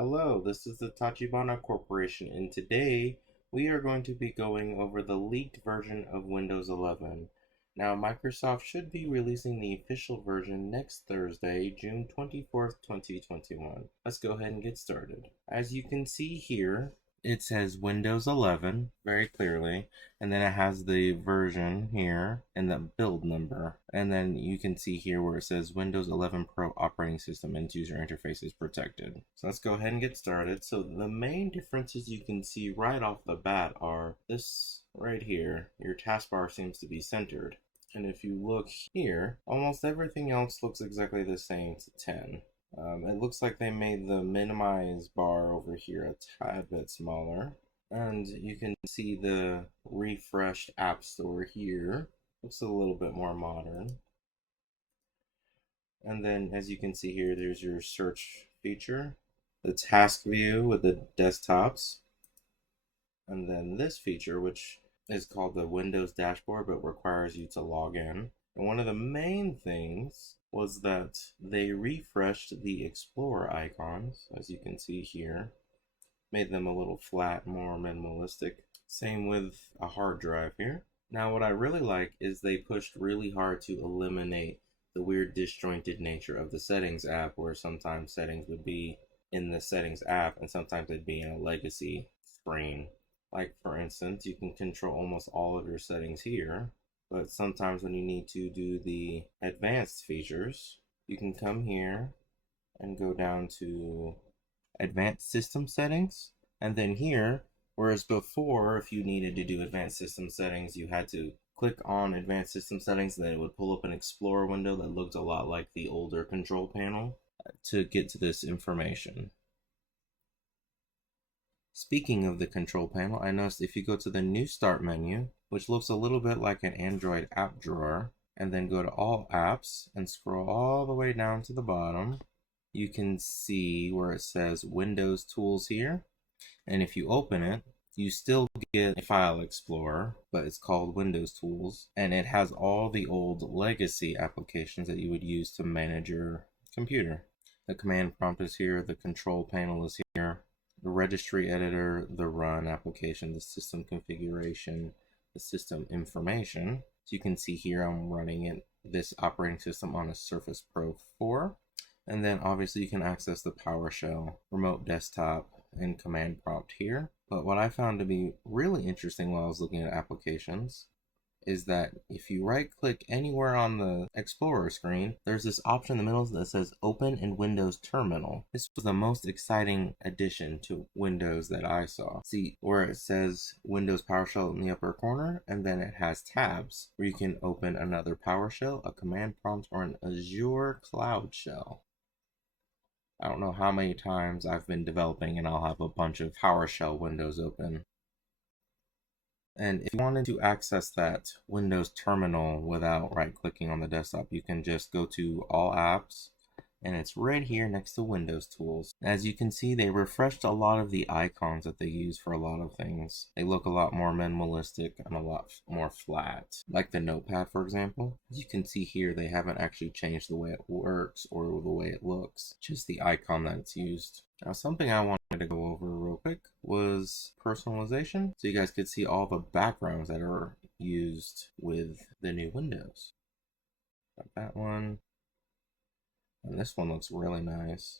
Hello, this is the Tachibana Corporation, and today we are going to be going over the leaked version of Windows 11. Now, Microsoft should be releasing the official version next Thursday, June 24th, 2021. Let's go ahead and get started. As you can see here, it says Windows 11 very clearly, and then it has the version here and the build number. And then you can see here where it says Windows 11 Pro operating system and user interface is protected. So let's go ahead and get started. So the main differences you can see right off the bat are this right here. Your taskbar seems to be centered. And if you look here, almost everything else looks exactly the same to 10. It looks like they made the minimize bar over here a tad bit smaller. And you can see the refreshed App Store here. Looks a little bit more modern. And then as you can see here, there's your search feature, the task view with the desktops, and then this feature, which is called the Windows dashboard, but requires you to log in. And one of the main things was that they refreshed the Explorer icons, as you can see here, made them a little flat, more minimalistic. Same with a hard drive here. Now, what I really like is they pushed really hard to eliminate the weird disjointed nature of the settings app, where sometimes settings would be in the settings app and sometimes it'd be in a legacy screen. Like, for instance, you can control almost all of your settings here, but sometimes when you need to do the advanced features, you can come here and go down to advanced system settings, and then here, whereas before, if you needed to do advanced system settings, you had to click on advanced system settings, and then it would pull up an Explorer window that looked a lot like the older control panel to get to this information. Speaking of the control panel, I noticed if you go to the new start menu, which looks a little bit like an Android app drawer, and then go to all apps and scroll all the way down to the bottom, you can see where it says Windows Tools here. And if you open it, you still get a File Explorer, but it's called Windows Tools, and it has all the old legacy applications that you would use to manage your computer. The command prompt is here, the control panel is here, the registry editor, the run application, the system configuration, the system information. So you can see here I'm running this operating system on a Surface Pro 4. And then obviously you can access the PowerShell, remote desktop, and command prompt here. But what I found to be really interesting while I was looking at applications is that if you right click anywhere on the Explorer screen, there's this option in the middle that says Open in Windows Terminal. This was the most exciting addition to Windows that I saw. See where it says Windows PowerShell in the upper corner, and then it has tabs where you can open another PowerShell, a command prompt, or an Azure Cloud Shell. I don't know how many times I've been developing and I'll have a bunch of PowerShell windows open. And if you wanted to access that Windows terminal without right-clicking on the desktop, you can just go to All Apps, and it's right here next to Windows Tools. As you can see, they refreshed a lot of the icons that they use for a lot of things. They look a lot more minimalistic and a lot more flat. Like the notepad, for example. As you can see here, they haven't actually changed the way it works or the way it looks, just the icon that it's used. Now, something I wanted to go over real quick was personalization, so you guys could see all the backgrounds that are used with the new Windows. Got that one. And this one looks really nice.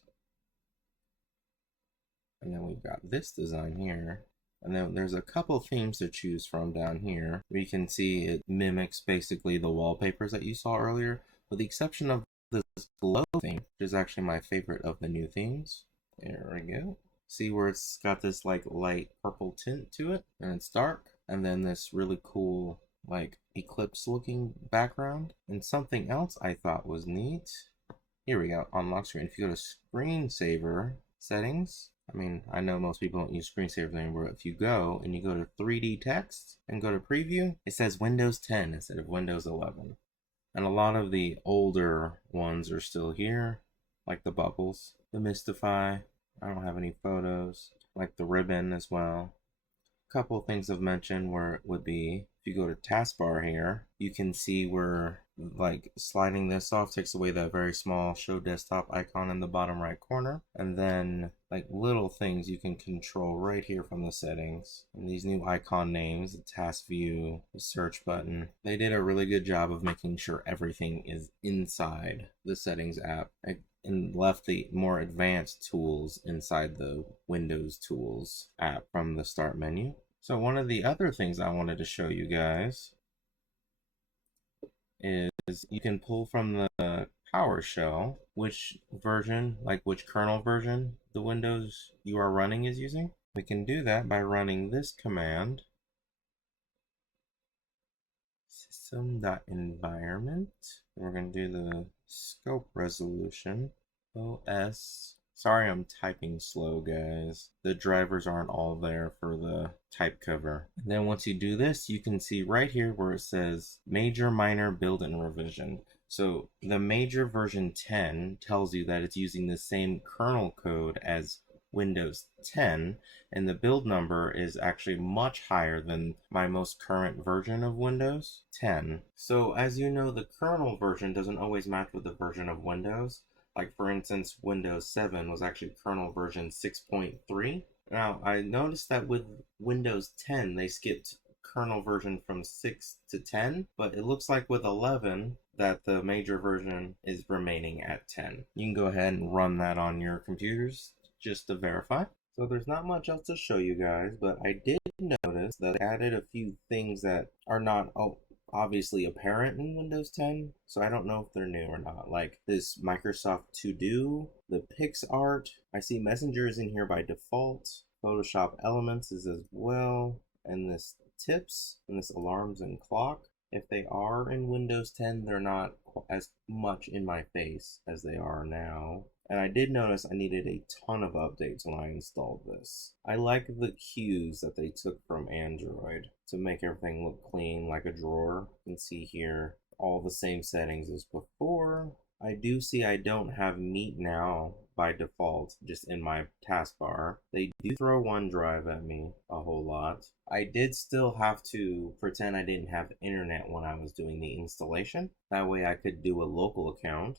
And then we've got this design here. And then there's a couple themes to choose from down here. We can see it mimics basically the wallpapers that you saw earlier, with the exception of this glow theme, which is actually my favorite of the new themes. There we go. See where it's got this like light purple tint to it, and it's dark. And then this really cool like eclipse looking background. And something else I thought was neat. Here we go, on lock screen. If you go to screensaver settings, I mean, I know most people don't use screensavers anymore, but if you go and you go to 3D text and go to preview, it says Windows 10 instead of Windows 11. And a lot of the older ones are still here, like the bubbles, the Mystify. I don't have any photos, like the ribbon as well. A couple of things of mention where it would be, if you go to taskbar here, you can see where like sliding this off takes away that very small show desktop icon in the bottom right corner, and then like little things you can control right here from the settings. And these new icon names, the task view, the search button, they did a really good job of making sure everything is inside the settings app and left the more advanced tools inside the Windows Tools app from the start menu. So one of the other things I wanted to show you guys is you can pull from the PowerShell which version, like which kernel version the Windows you are running is using. We can do that by running this command, system.environment. We're going to do the scope resolution, OS. Sorry, I'm typing slow, guys. The drivers aren't all there for the type cover. And then once you do this, you can see right here where it says major, minor, build, and revision. So the major version 10 tells you that it's using the same kernel code as Windows 10, and the build number is actually much higher than my most current version of Windows 10. So as you know, the kernel version doesn't always match with the version of Windows. Like for instance, Windows 7 was actually kernel version 6.3. Now I noticed that with Windows 10 they skipped kernel version from 6 to 10, but it looks like with 11 that the major version is remaining at 10. You can go ahead and run that on your computers just to verify. So there's not much else to show you guys, but I did notice that I added a few things that are not obviously apparent in Windows 10, so I don't know if they're new or not. Like this Microsoft To Do, the PixArt. I see Messenger is in here by default. Photoshop Elements is as well, and this Tips and this Alarms and Clock. If they are in Windows 10, they're not as much in my face as they are now. And I did notice I needed a ton of updates when I installed this. I like the cues that they took from Android to make everything look clean like a drawer. You can see here all the same settings as before. I do see I don't have Meet Now by default just in my taskbar. They do throw OneDrive at me a whole lot. I did still have to pretend I didn't have internet when I was doing the installation. That way I could do a local account.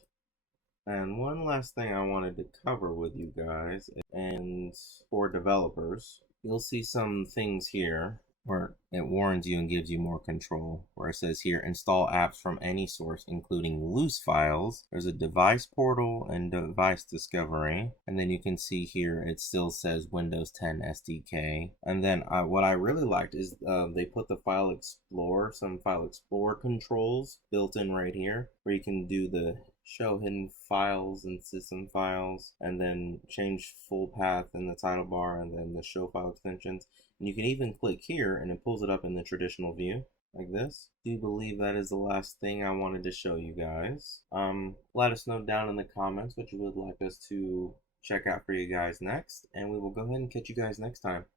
And one last thing I wanted to cover with you guys, and for developers, you'll see some things here where it warns you and gives you more control, where it says here, install apps from any source, including loose files. There's a device portal and device discovery. And then you can see here, it still says Windows 10 SDK. And then what I really liked is they put the File Explorer, some File Explorer controls built in right here, where you can do the show hidden files and system files, and then change full path in the title bar, and then the show file extensions. And you can even click here and it pulls it up in the traditional view like this. I do believe that is the last thing I wanted to show you guys. Let us know down in the comments what you would like us to check out for you guys next, and we will go ahead and catch you guys next time.